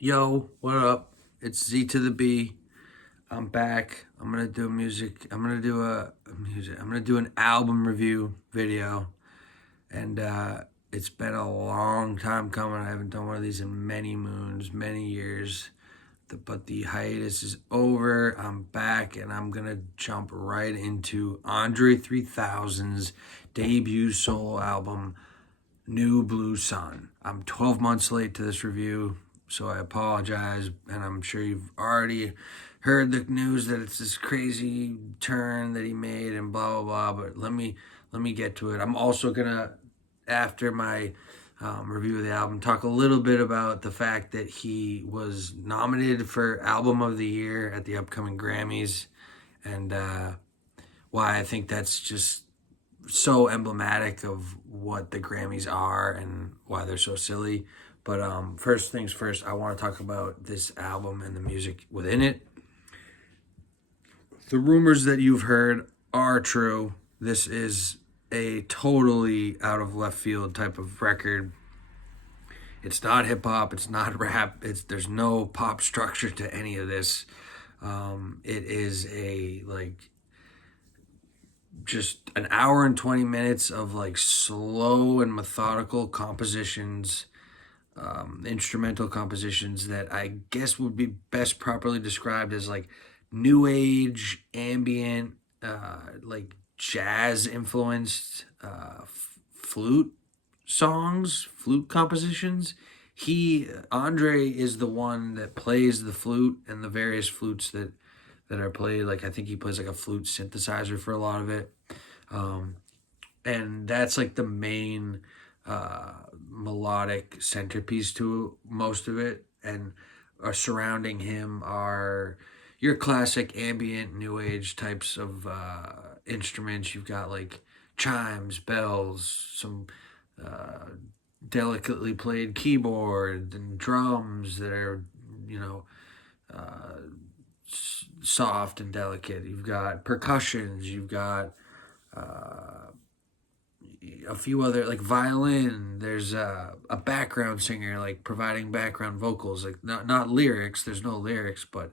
Yo, what up? It's Z to the B. I'm back. I'm gonna do music. I'm gonna do I'm gonna do an album review video, and it's been a long time coming. I haven't done one of these in many moons, many years. But the hiatus is over. I'm back, and I'm gonna jump right into Andre 3000's debut solo album, New Blue Sun. I'm 12 months late to this review, so I apologize, and I'm sure you've already heard the news that it's this crazy turn that he made and blah blah blah. But let me get to it. I'm also gonna, after my review of the album, talk a little bit about the fact that he was nominated for Album of the Year at the upcoming Grammys, and why I think that's just so emblematic of what the Grammys are and why they're so silly. But first things first, I want to talk about this album and the music within it. The rumors that you've heard are true. This is a totally out of left field type of record. It's not hip hop. It's not rap. There's no pop structure to any of this. It is a just an hour and 20 minutes of slow and methodical compositions, instrumental compositions that I guess would be best properly described as new age ambient, jazz influenced flute flute compositions. Andre is the one that plays the flute and the various flutes that are played. I think he plays a flute synthesizer for a lot of it. And that's the main melodic centerpiece to most of it. And surrounding him are your classic ambient new age types of instruments. You've got chimes, bells, some delicately played keyboard and drums that are, you know, uh, soft and delicate. You've got percussions. You've got a few other violin. There's a background singer providing background vocals, not lyrics. There's no lyrics, but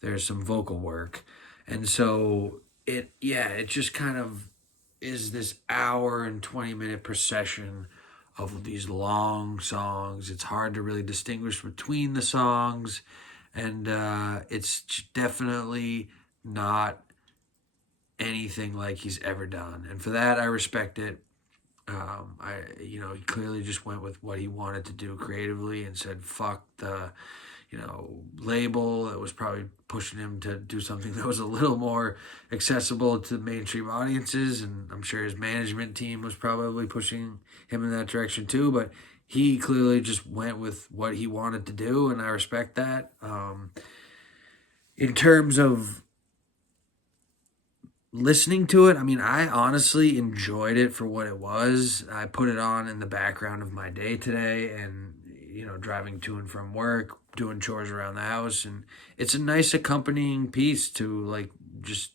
there's some vocal work, and so it just kind of is this hour and 20-minute procession of these long songs. It's hard to really distinguish between the songs, and it's definitely not anything like he's ever done. And for that, I respect it. He clearly just went with what he wanted to do creatively and said, fuck the, label that was probably pushing him to do something that was a little more accessible to mainstream audiences. And I'm sure his management team was probably pushing him in that direction too. But he clearly just went with what he wanted to do, and I respect that. In terms of listening to it, I mean, I honestly enjoyed it for what it was. I put it on in the background of my day today, and driving to and from work, doing chores around the house, and it's a nice accompanying piece to just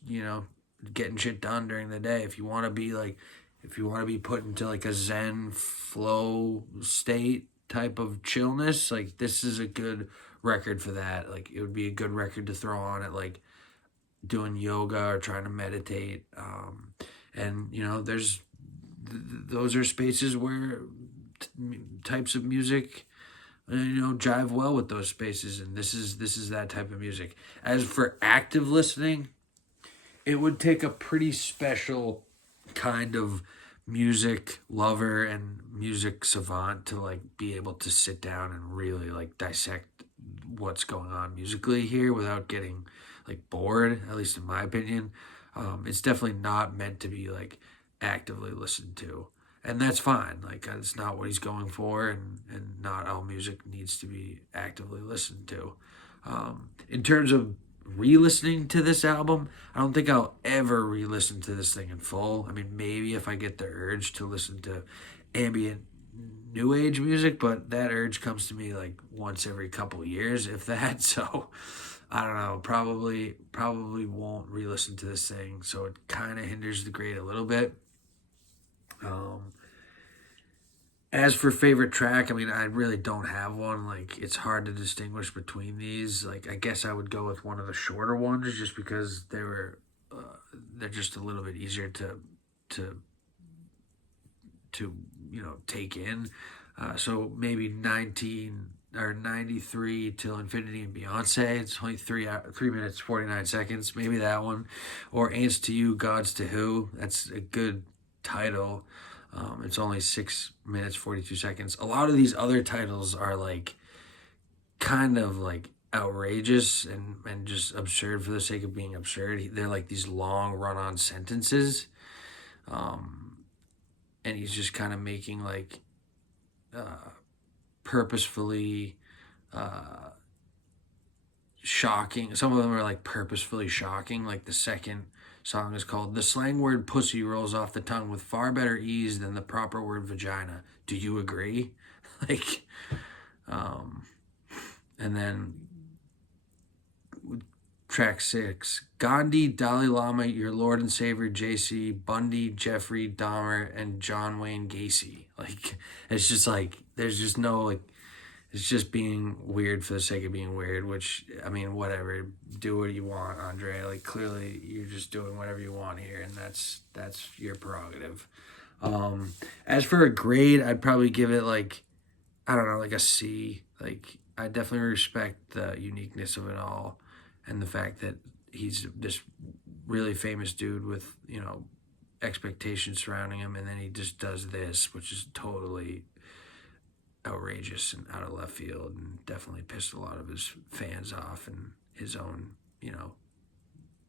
getting shit done during the day. If you want to be put into a zen flow state type of chillness, this is a good record for that. It would be a good record to throw on at doing yoga or trying to meditate. And those are spaces where types of music jive well with those spaces, and this is that type of music. As for active listening, it would take a pretty special kind of music lover and music savant to be able to sit down and really dissect what's going on musically here without getting bored, at least in my opinion. It's definitely not meant to be actively listened to, and that's fine. It's not what he's going for, and not all music needs to be actively listened to. In terms of re-listening to this album, I don't think I'll ever re-listen to this thing in full. I mean, maybe if I get the urge to listen to ambient new age music, but that urge comes to me once every couple years, if that. So I don't know, probably won't re-listen to this thing, so it kind of hinders the grade a little bit. As for favorite track, I mean, I really don't have one. Like, it's hard to distinguish between these. Like, I guess I would go with one of the shorter ones just because they're just a little bit easier to to take in. So maybe 93 till infinity and Beyonce. It's only 3 minutes 49 seconds. Maybe that one, or Ants to You, Gods to Who. That's a good title. It's only 6 minutes 42 seconds. A lot of these other titles are like kind of like outrageous and just absurd for the sake of being absurd. They're like these long run on sentences. Um, and he's just kind of making like uh, purposefully uh, shocking. Some of them are like purposefully shocking. Like the second song is called "The Slang Word Pussy Rolls Off the Tongue with Far Better Ease Than the Proper Word Vagina. Do you agree?" Like, um, and then track 6, Gandhi, Dalai Lama, Your Lord and Savior, JC, Bundy, Jeffrey Dahmer, and John Wayne Gacy. Like, it's just like, there's just no, like, it's just being weird for the sake of being weird, which, I mean, whatever. Do what you want, Andre. Like, clearly, you're just doing whatever you want here, and that's your prerogative. As for a grade, I'd probably give it, like, I don't know, like a C. Like, I definitely respect the uniqueness of it all and the fact that he's this really famous dude with, expectations surrounding him, and then he just does this, which is totally outrageous and out of left field, and definitely pissed a lot of his fans off and his own,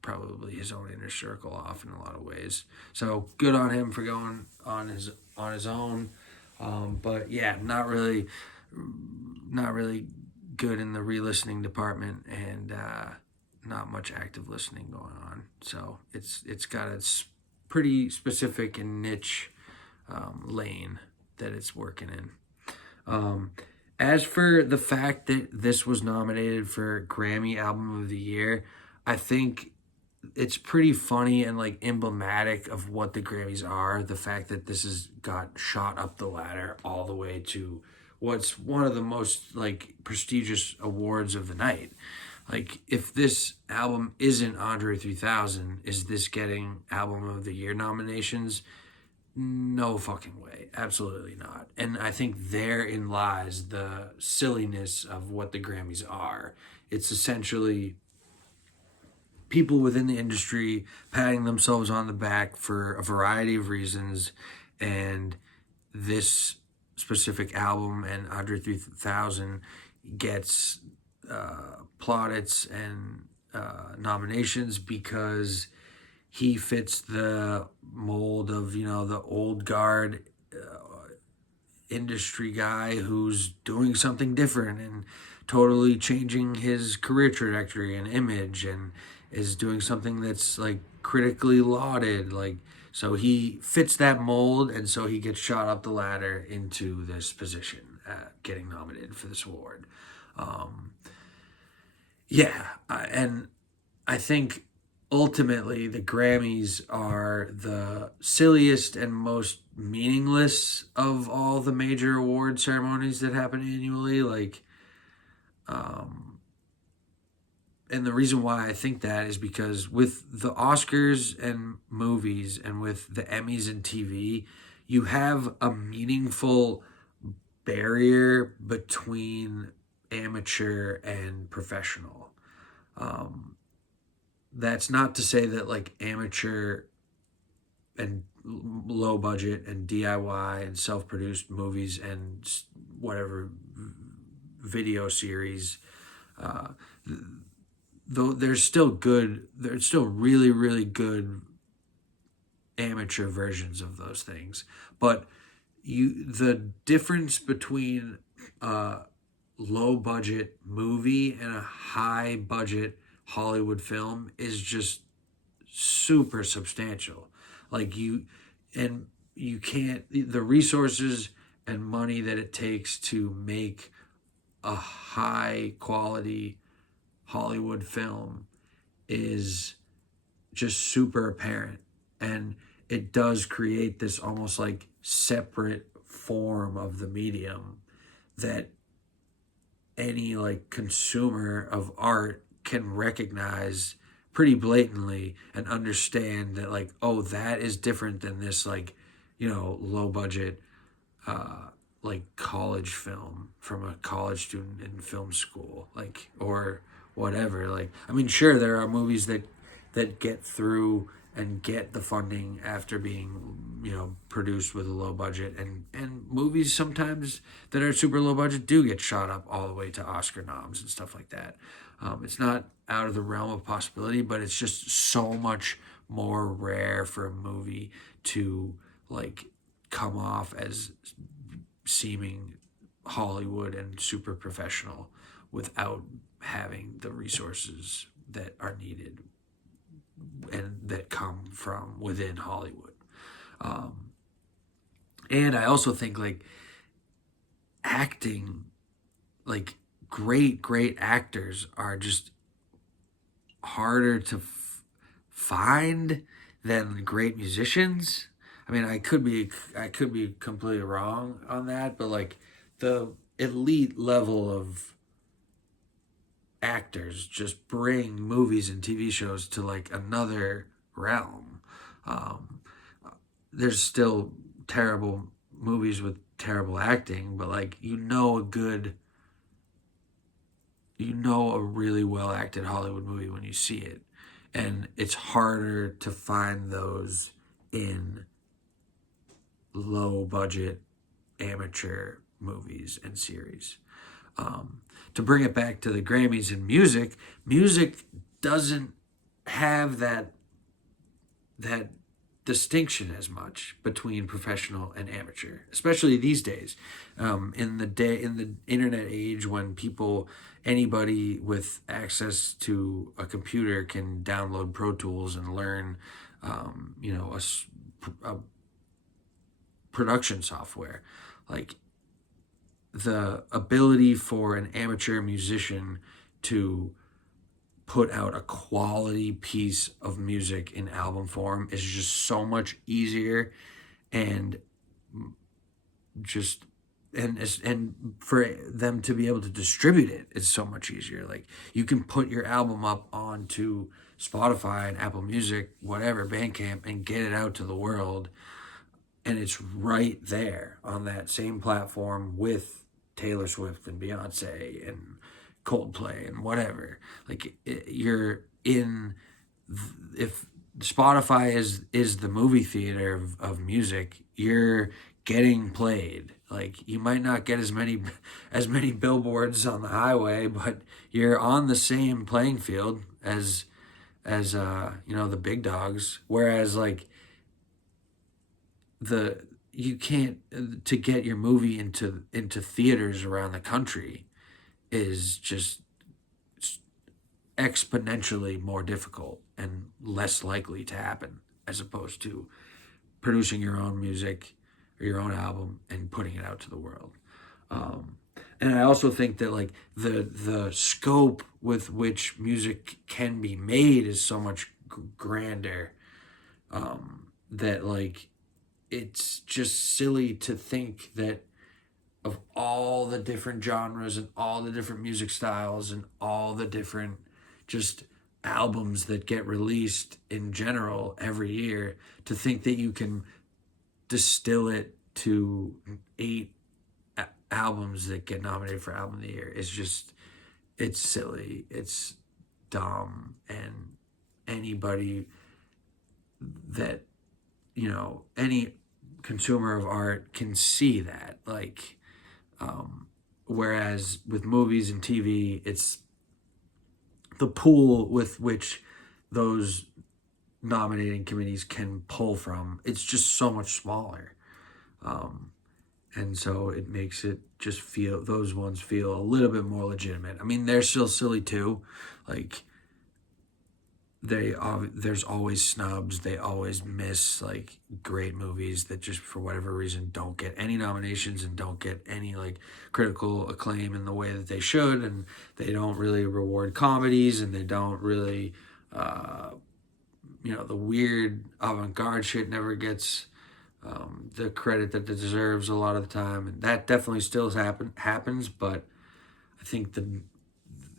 probably his own inner circle off in a lot of ways. So good on him for going on his own. But yeah, not really good in the re-listening department, and not much active listening going on. So it's got a pretty specific and niche lane that it's working in. As for the fact that this was nominated for Grammy Album of the Year, I think it's pretty funny and like emblematic of what the Grammys are. The fact that this has got shot up the ladder all the way to what's one of the most like prestigious awards of the night. Like, if this album isn't Andre 3000, is this getting Album of the Year nominations? No fucking way. Absolutely not. And I think therein lies the silliness of what the Grammys are. It's essentially people within the industry patting themselves on the back for a variety of reasons. And this specific album and Andre 3000 gets plaudits and nominations because he fits the mold of, the old guard industry guy who's doing something different and totally changing his career trajectory and image, and is doing something that's like critically lauded. Like, so he fits that mold, and so he gets shot up the ladder into this position, getting nominated for this award. Yeah, and I think ultimately the Grammys are the silliest and most meaningless of all the major award ceremonies that happen annually. Like, and the reason why I think that is because with the Oscars and movies and with the Emmys and TV, you have a meaningful barrier between amateur and professional. That's not to say that like amateur and low budget and DIY and self-produced movies and whatever video series, though there's still really, really good amateur versions of those things. But the difference between a low budget movie and a high budget Hollywood film is just super substantial. Like, you can't, the resources and money that it takes to make a high quality Hollywood film is just super apparent. And it does create this almost like separate form of the medium that any like consumer of art can recognize pretty blatantly and understand that, like, oh, that is different than this, like, low budget like college film from a college student in film school, like, or whatever. Like, I mean, sure, there are movies that get through and get the funding after being, produced with a low budget, and movies sometimes that are super low budget do get shot up all the way to Oscar noms and stuff like that. It's not out of the realm of possibility, but it's just so much more rare for a movie to like come off as seeming Hollywood and super professional without having the resources that are needed and that come from within Hollywood. And I also think like acting, like great actors are just harder to find than great musicians. I mean, I could be completely wrong on that, but like the elite level of actors just bring movies and TV shows to like another realm. Um, there's still terrible movies with terrible acting, but like a really well acted Hollywood movie when you see it, and it's harder to find those in low budget amateur movies and series. To bring it back to the Grammys and music doesn't have that distinction as much between professional and amateur, especially these days. In the internet age, when anybody with access to a computer can download Pro Tools and learn, a production software, like the ability for an amateur musician to put out a quality piece of music in album form is just so much easier, and just and for them to be able to distribute it is so much easier. Like, you can put your album up onto Spotify and Apple Music, whatever, Bandcamp, and get it out to the world, and it's right there on that same platform with Taylor Swift and Beyonce and Coldplay and whatever. Like, you're in, if Spotify is the movie theater of music, you're getting played. Like, you might not get as many billboards on the highway, but you're on the same playing field as the big dogs. Whereas like you can't, to get your movie into theaters around the country is just exponentially more difficult and less likely to happen, as opposed to producing your own music or your own album and putting it out to the world. And I also think that like the scope with which music can be made is so much grander, that like it's just silly to think that of all the different genres and all the different music styles and all the different just albums that get released in general every year, to think that you can distill it to 8 albums that get nominated for album of the year. It's silly, it's dumb, and anybody that, any consumer of art can see that. Like, whereas with movies and TV, it's the pool with which those nominating committees can pull from. It's just so much smaller. And so it makes it just those ones feel a little bit more legitimate. I mean, they're still silly too. Like, there's always snubs. They always miss like great movies that just for whatever reason don't get any nominations and don't get any like critical acclaim in the way that they should, and they don't really reward comedies, and they don't really the weird avant-garde shit never gets the credit that it deserves a lot of the time, and that definitely still happens. But I think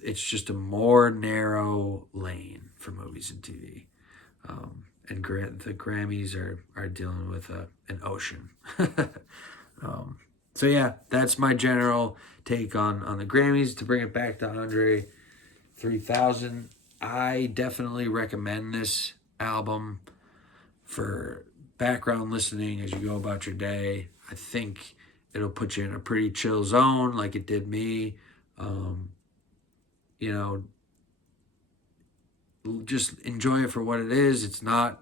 it's just a more narrow lane for movies and TV. And the Grammys are dealing with an ocean. So yeah, that's my general take on the Grammys. To bring it back to Andre 3000, I definitely recommend this album for background listening as you go about your day. I think it'll put you in a pretty chill zone like it did me. Um, you know, just enjoy it for what it is. It's not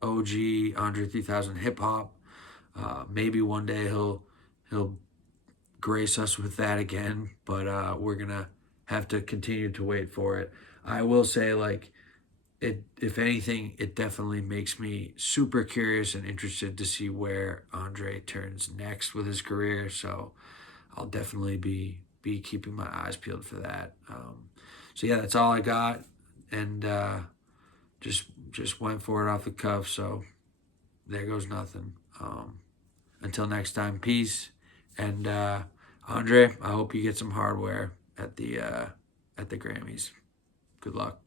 OG Andre 3000 hip hop. Maybe one day he'll grace us with that again, but we're gonna have to continue to wait for it. I will say, like, it, if anything, it definitely makes me super curious and interested to see where Andre turns next with his career. So I'll definitely be keeping my eyes peeled for that. So yeah, that's all I got, and just went for it off the cuff. So there goes nothing. Until next time, peace. And Andre, I hope you get some hardware at the Grammys. Good luck.